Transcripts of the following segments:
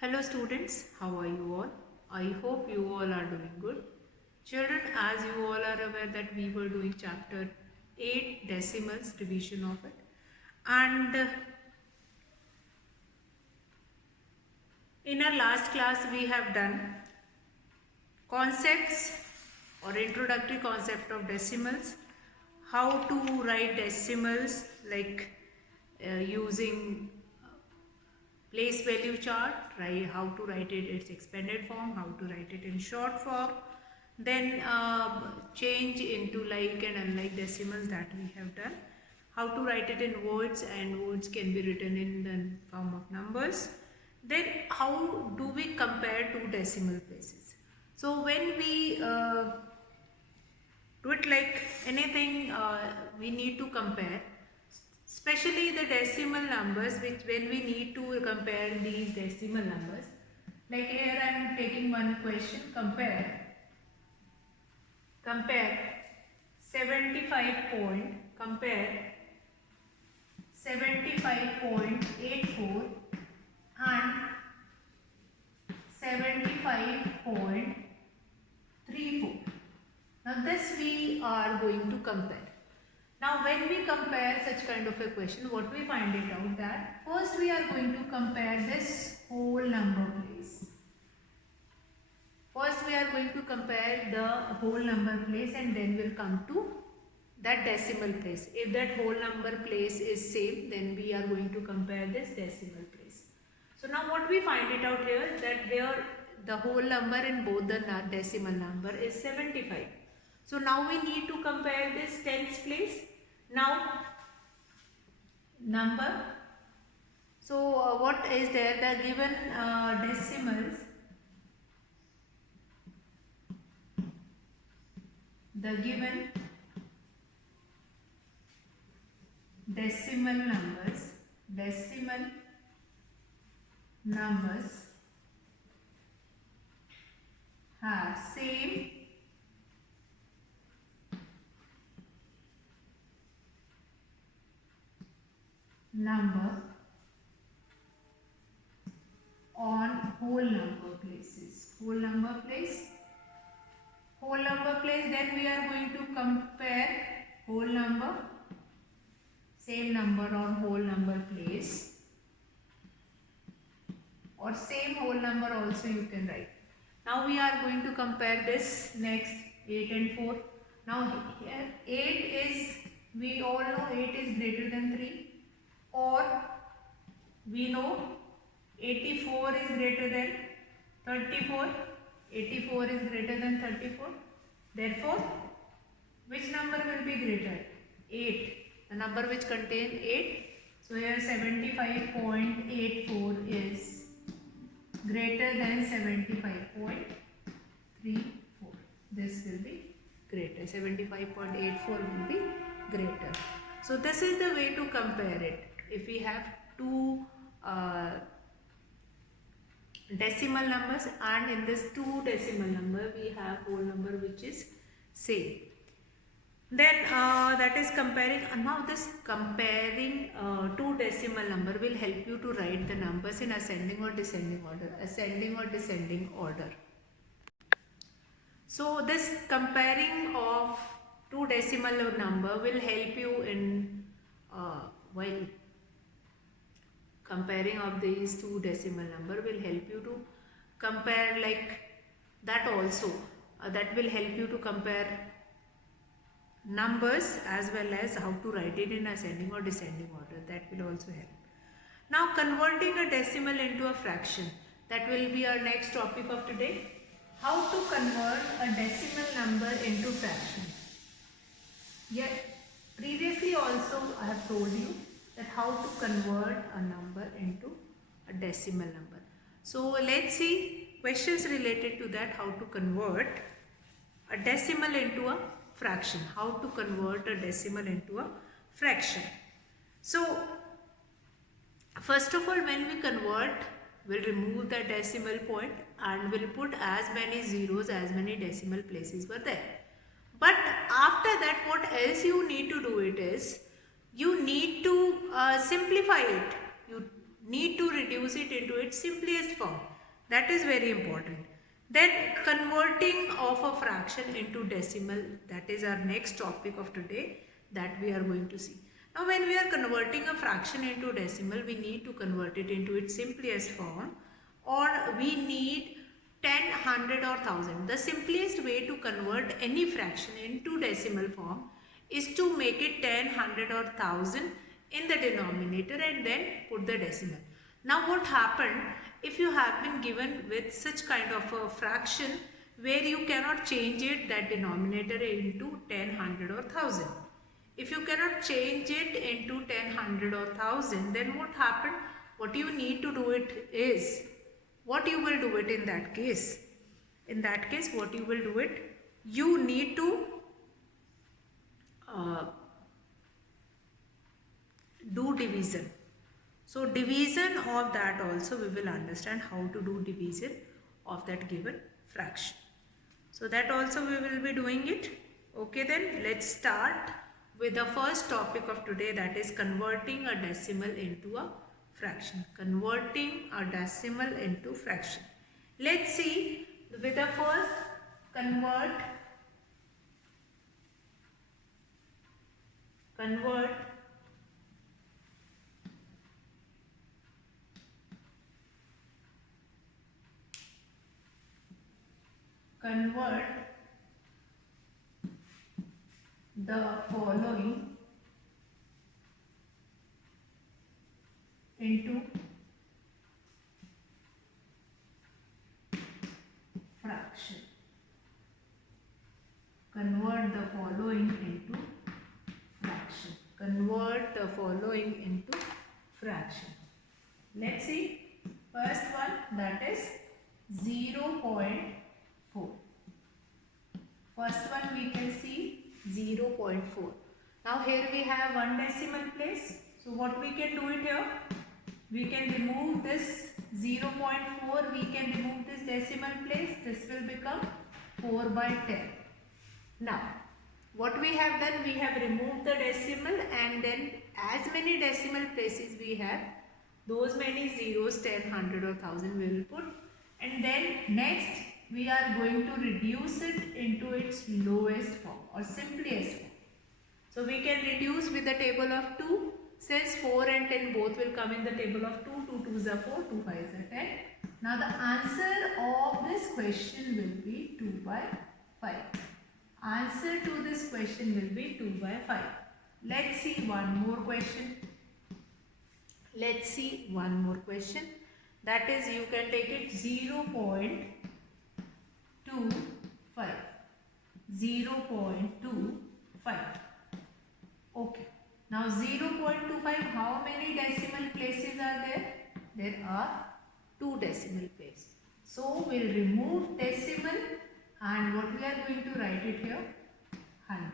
Hello students, how are you all? I hope you all are doing good. Children, as you all are aware that we were doing chapter 8 decimals, revision of it. And in our last class we have done concepts or introductory concept of decimals, how to write decimals like using place value chart, right, how to write it its expanded form, how to write it in short form, then change into like and unlike decimals that we have done, how to write it in words and words can be written in the form of numbers, then how do we compare two decimal places. So when we do it like anything, we need to compare, especially the decimal numbers, which when we need to compare these decimal numbers, like here I am taking one question, compare 75.84 and 75.34. Now this we are going to compare. Now when we compare such kind of a question, what we find it out that first we are going to compare this whole number place. First we are going to compare the whole number place and then we'll come to that decimal place. If that whole number place is same, then we are going to compare this decimal place. So now what we find it out here, that here the whole number in both the decimal number is 75. So now we need to compare this tens place. Now number. So what is there? The given decimals. The given decimal numbers have same number on whole number places. Whole number place, then we are going to compare whole number, same number on whole number place, or same whole number also you can write. Now we are going to compare this next 8 and 4. Now here 8 is, we all know 8 is greater than 3, or we know 84 is greater than 34. 84 is greater than 34. Therefore, which number will be greater? 8. The number which contains 8. So here 75.84 is greater than 75.34. This will be greater. 75.84 will be greater. So this is the way to compare it. If we have two decimal numbers and in this two decimal number we have whole number which is same. Then that is comparing. Now this comparing two decimal number will help you to write the numbers in ascending or descending order. So this comparing of two decimal number will help you in while comparing of these two decimal number will help you to compare like that also. That will help you to compare numbers as well as how to write it in ascending or descending order. That will also help. Now converting a decimal into a fraction, that will be our next topic of today. How to convert a decimal number into fraction. Yet previously also I have told you that how to convert a number into a decimal number. So let's see questions related to that, how to convert a decimal into a fraction. How to convert a decimal into a fraction. So first of all, when we convert, we'll remove the decimal point and we'll put as many zeros, as many decimal places were there. But after that, what else you need to do it is, you need to simplify it. You need to reduce it into its simplest form. That is very important. Then converting of a fraction into decimal, that is our next topic of today that we are going to see. Now when we are converting a fraction into decimal, we need to convert it into its simplest form, or we need 10, 100 or 1000. The simplest way to convert any fraction into decimal form is to make it 10, 100 or 1000 in the denominator and then put the decimal. Now what happened if you have been given with such kind of a fraction where you cannot change it, that denominator, into 10, 100 or 1000. If you cannot change it into 10, 100 or 1000, then what happened? What you need to do it is, what you will do it in that case? In that case, what you will do it? You need to do division. So division of that also we will understand how to do division of that given fraction. So that also we will be doing it. Okay, then let's start with the first topic of today, that is converting a decimal into a fraction. Converting a decimal into fraction. Let's see with the first convert the following into fraction. Convert the following into fraction. Convert the following into fraction. Let's see. First one, that is 0.4. First one we can see 0.4. Now here we have one decimal place. So what we can do it here? We can remove this 0.4. We can remove this decimal place. This will become 4 by 10. Now what we have done? We have removed the decimal, and then as many decimal places we have, those many zeros, 10, 100 or 1000 we will put. And then next we are going to reduce it into its lowest form or simplest form. So we can reduce with the table of 2. Since 4 and 10 both will come in the table of 2. 2 2s are 4, 2 5s are 10. Now the answer of this question will be 2 by 5. Answer to this question will be 2 by 5. Let's see one more question. Let's see one more question. That is, you can take it 0.25. 0.25. Okay. Now 0.25, how many decimal places are there? There are 2 decimal places. So we'll remove decimal, and what we are going to write it here? 100.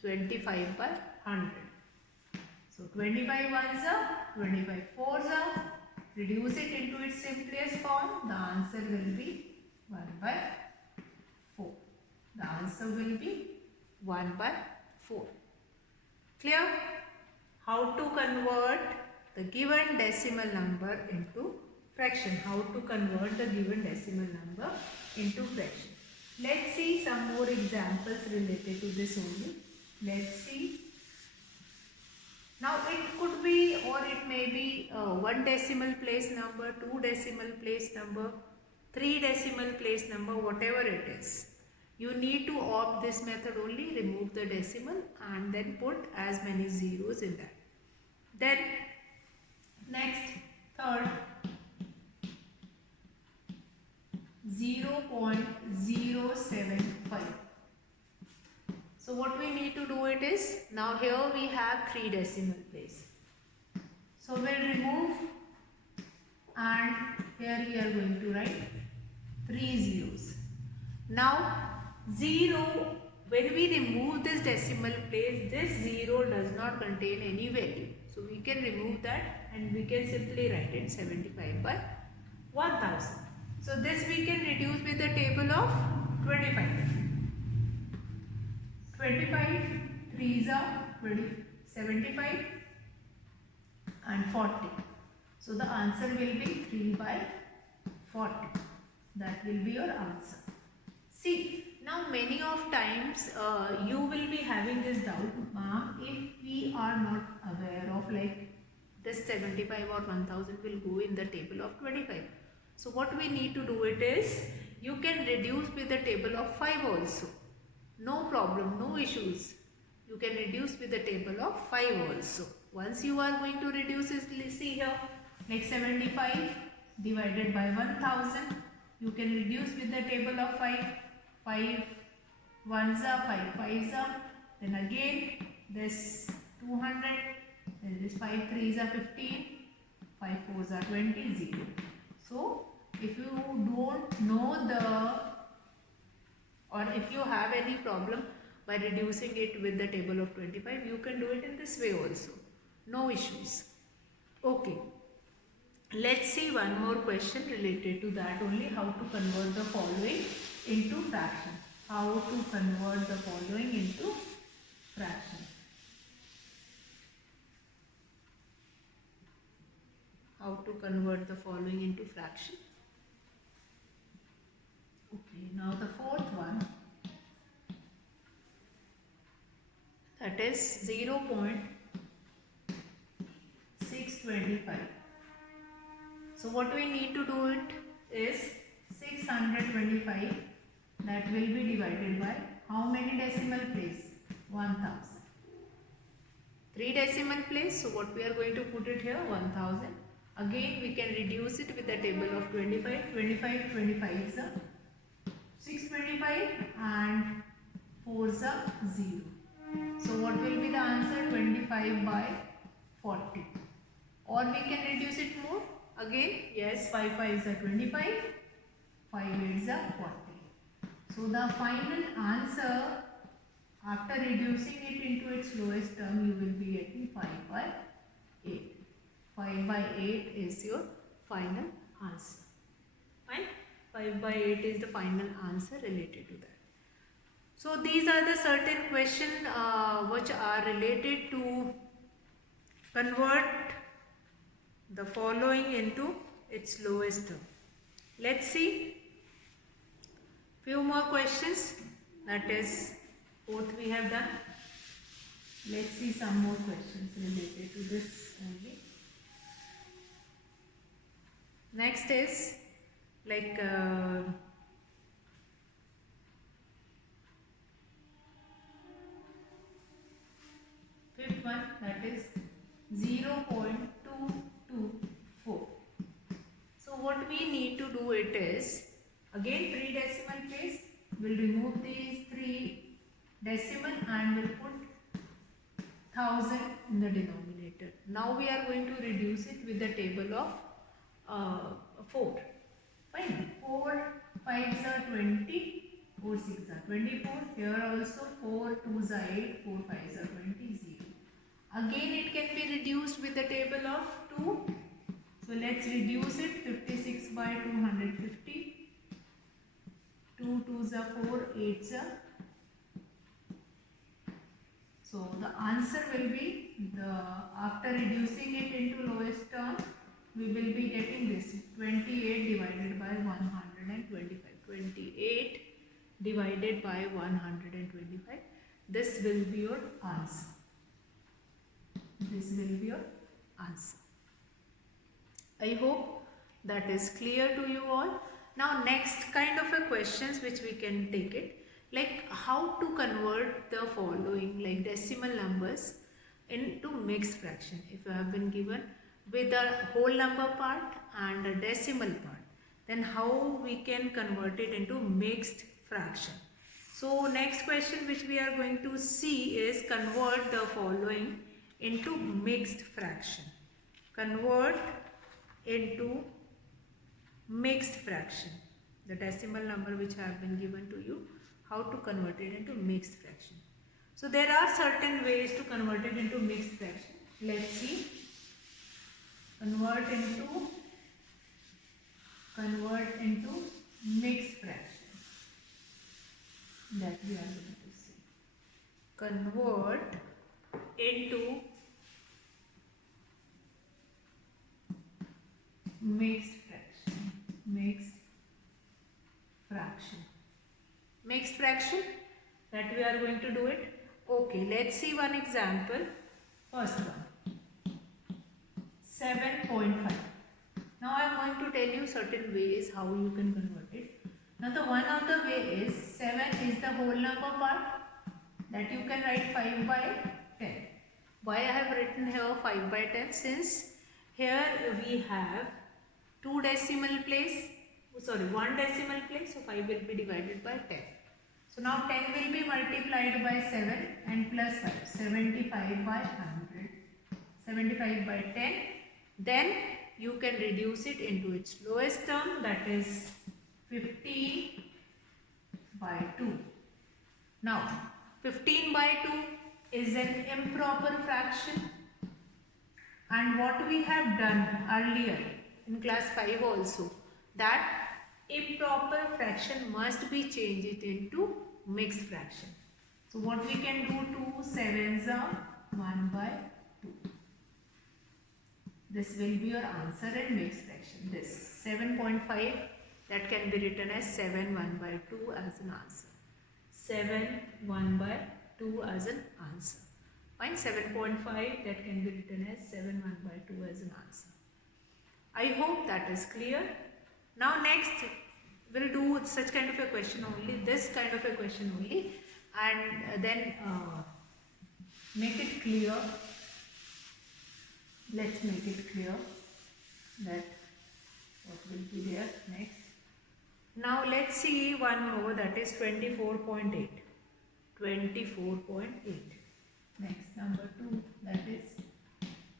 25 by 100. So 25 ones are, 25 fours are. Reduce it into its simplest form. The answer will be 1 by 4. The answer will be 1 by 4. Clear? How to convert the given decimal number into fraction. How to convert the given decimal number into fraction. Let's see some more examples related to this only. Let's see. Now it could be, or it may be 1 decimal place number, 2 decimal place number, 3 decimal place number, whatever it is. You need to opt this method only, remove the decimal and then put as many zeros in that. Then next, third, 0.075. So what we need to do it is, now here we have 3 decimal place. So we'll remove, and here we are going to write 3 zeros. Now 0, when we remove this decimal place, this 0 does not contain any value. So we can remove that and we can simply write it 75 by 1000. So this we can reduce with the table of 25. 25, 3s are 75, and 40. So the answer will be 3 by 40. That will be your answer. See, now many of times you will be having this doubt, ma'am, if we are not aware of like this 75 or 1000 will go in the table of 25. So what we need to do it is, you can reduce with the table of 5 also. No problem, no issues. You can reduce with the table of 5 also. Once you are going to reduce it, let's see here, like 75 divided by 1000. You can reduce with the table of 5. 5 ones are 5 fives are. Then again this 200. Then this 5 threes are 15. 5 fours are 20. 0. So if you don't know or if you have any problem by reducing it with the table of 25, you can do it in this way also. No issues. Okay. Let's see one more question related to that only. How to convert the following into fraction. How to convert the following into fraction. How to convert the following into fraction. Okay, now the fourth one, that is 0.625. So what we need to do it is 625, that will be divided by how many decimal place? 1000. 3 decimal place, so what we are going to put it here? 1000. Again we can reduce it with the table of 25. 25 is a 625 and 4 is a 0. So what will be the answer? 25 by 40. Or we can reduce it more. Again, yes, 5 5 is a 25, 5 8 is a 40. So the final answer, after reducing it into its lowest term, you will be getting 5 by 8. 5 by 8 is your final answer. Fine? 5 by 8 is the final answer related to that. So these are the certain questions which are related to convert the following into its lowest term. Let's see few more questions. That is, both we have done. Let's see some more questions related to this only. Next is like fifth one, that is 0.224. So what we need to do it is, again 3 decimal place, we'll remove these 3 decimal and we'll put 1000 in the denominator. Now we are going to reduce it with the table of 4. Fine. 4 5s are 20, 4 6 are 24. Here also 4 2s are 8, 4 5s are 20, 0. Again it can be reduced with the table of 2. So let's reduce it. 56 by 250. 2 2s are 4, 8s are. So the answer will be, after reducing it into lowest term, we will be getting this 28 divided by 125. 28 divided by 125. This will be your answer. This will be your answer. I hope that is clear to you all. Now next kind of a questions which we can take it, like how to convert the following, like decimal numbers into mixed fraction. If you have been given with a whole number part and a decimal part, then how we can convert it into mixed fraction. So next question which we are going to see is convert the following into mixed fraction. Convert into mixed fraction. The decimal number which have been given to you, how to convert it into mixed fraction. So there are certain ways to convert it into mixed fraction. Let's see. Convert into mixed fraction. That we are going to see. Convert into mixed fraction. Mixed fraction, that we are going to do it. Okay, let's see one example. First one, 7.5. Now I am going to tell you certain ways how you can convert it. Now the one of the way is 7 is the whole number part, that you can write 5 by 10. Why I have written here 5 by 10? Since here we have 2 decimal place, sorry 1 decimal place, so 5 will be divided by 10. So now 10 will be multiplied by 7 and plus 5, 75 by 100, 75 by 10. Then you can reduce it into its lowest term, that is 15 by 2. Now 15 by 2 is an improper fraction, and what we have done earlier in class 5 also, that improper fraction must be changed into mixed fraction. So what we can do, 2 sevens are 1 by 2. This will be your answer in mixed fraction. This 7.5, that can be written as 7 1 by 2 as an answer. 7 1 by 2 as an answer. Fine, 7.5, that can be written as 7 1 by 2 as an answer. I hope that is clear. Now next we'll do such kind of a question only, this kind of a question only, and then make it clear. Let's make it clear that what will be there next. Now let's see one more, that is 24.8. 24.8. Next, number 2, that is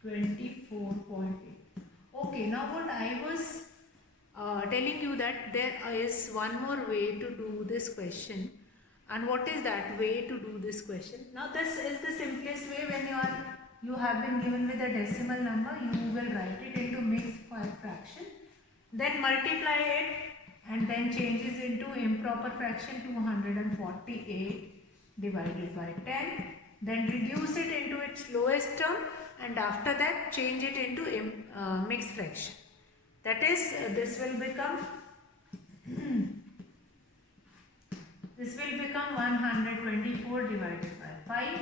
24.8. Okay, now what I was telling you, that there is one more way to do this question. And what is that way to do this question? Now this is the simplest way. When you have been given with a decimal number, you will write it into mixed fraction, then multiply it and then changes into improper fraction, 248 divided by 10, then reduce it into its lowest term, and after that change it into mixed fraction. That is, this will become 124 divided by 5.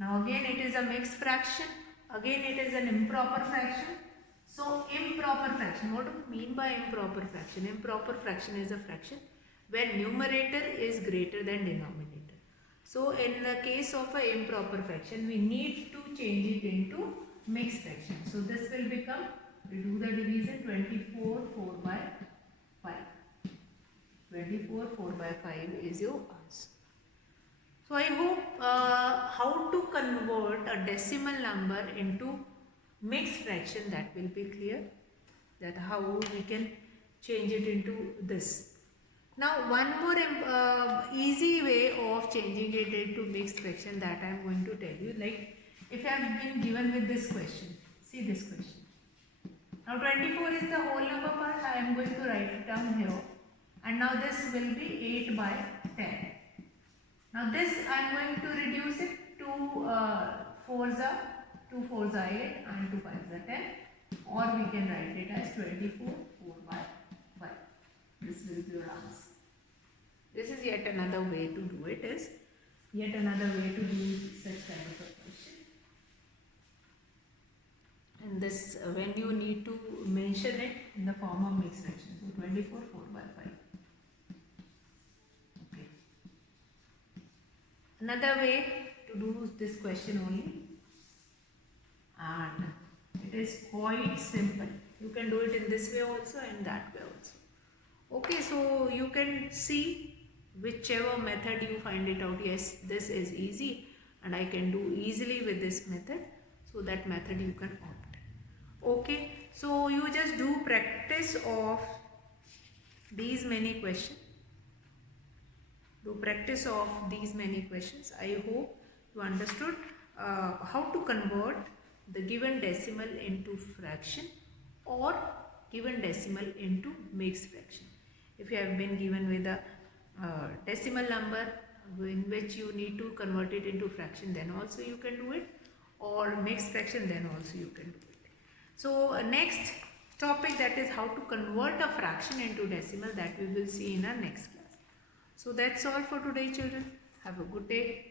Now again it is a mixed fraction, again it is an improper fraction. So improper fraction, what do we mean by improper fraction? Improper fraction is a fraction where numerator is greater than denominator. So in the case of an improper fraction, we need to change it into mixed fraction. So this will become, we do the division, 24 4 by 5. 24 4 by 5 is your answer. So I hope how to convert a decimal number into mixed fraction, that will be clear, that how we can change it into this. Now one more easy way of changing it into mixed fraction, that I am going to tell you. Like if I have been given with this question, see this question. Now 24 is the whole number part, I am going to write it down here, and now this will be 8 by 10. Now this I am going to reduce it to 4s are 2 4s are 8 and 2 5s are 10, or we can write it as 24 4 by 5. This will be your answer. This is yet another way to do it, is yet another way to do such kind of a question. And this when you need to mention it in the form of mixed fraction. So 24 4 by 5. Okay. Another way to do this question only, and it is quite simple. You can do it in this way also and that way also. Okay, so you can see whichever method you find it out. Yes, this is easy and I can do easily with this method, so that method you can opt. Okay, so you just do practice of these many questions. Do practice of these many questions. I hope you understood how to convert the given decimal into fraction or given decimal into mixed fraction. If you have been given with a decimal number in which you need to convert it into fraction, then also you can do it, or mixed fraction, then also you can do it. So next topic, that is how to convert a fraction into decimal, that we will see in our next class. So that's all for today, children. Have a good day.